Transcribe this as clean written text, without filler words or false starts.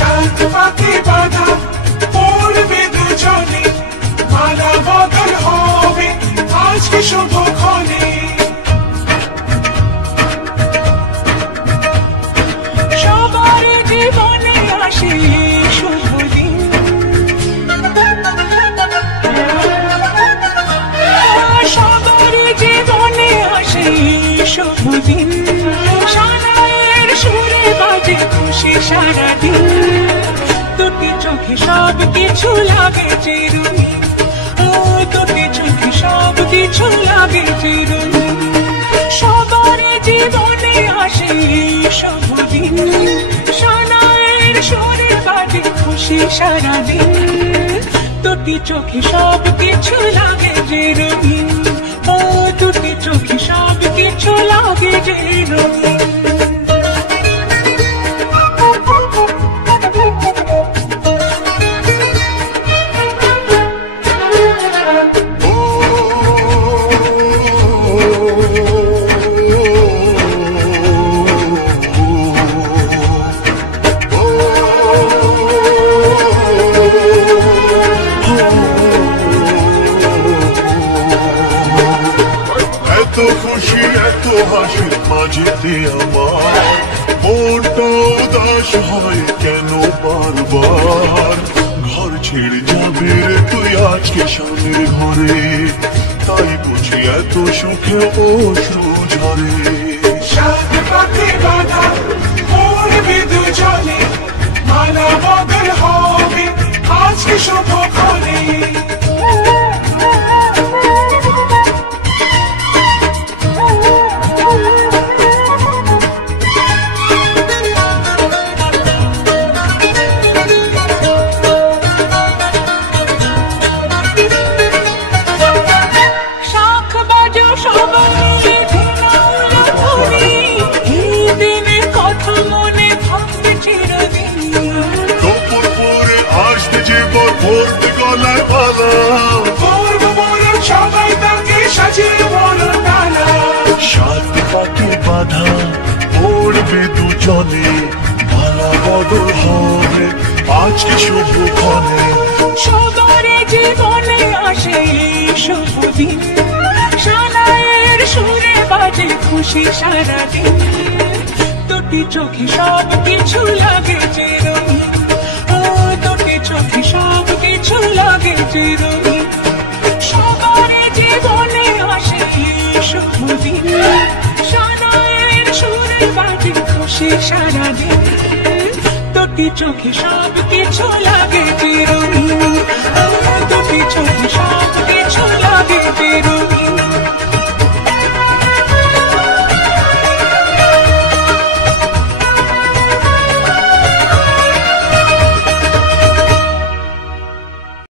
শান্ত পাখি বাধা পড়বে দুজনে মালা বদল হবে আজকে শুভক্ষণে সবার জীবনে আসে শুভ দিন সবার জীবনে আসে শুভ দিন শানায়ের সুরে বাজে খুশি সারাদিন দুটি চোখে সব কিছু লাগে চিরদিন দুটি চোখে সব কিছু লাগে চিরদিন সবার জীবনে আসে শুভ দিন শানায়ের সুরে বাজে খুশি সারাদিন দুটি চোখে সব কিছু লাগে চিরদিন দুটি চোখে সব কিছু লাগে চিরদিন খুশি এত হাসি মাঝেতে আমার মনটা উদাস হয় কেন বারবার ঘর ছেড়ে যাবে রে তুই আজকে স্বামীর ঘরে তাই বুঝি এত সুখে অশ্রু ঝরে শান্ত পাখি বাধা পড়বে দুজনে মালা বদল হবে আজকে শুভক্ষণে বাধা পড়বে দুজনে মালা বদল হবে আজকে শুভক্ষণে সবার জীবনে আসে শুভ দিন শানায়ের সুরে বাজে খুশি সারাদিন দুটি চোখে সব কিছু লাগে চিরদিন দুটি চোখে সব কিছু লাগে চিরদিন সবার জীবনে আসে শুভ দিন শানায়ের সুরে বাজে খুশি সারাদিন দুটি চোখে সব কিছু লাগে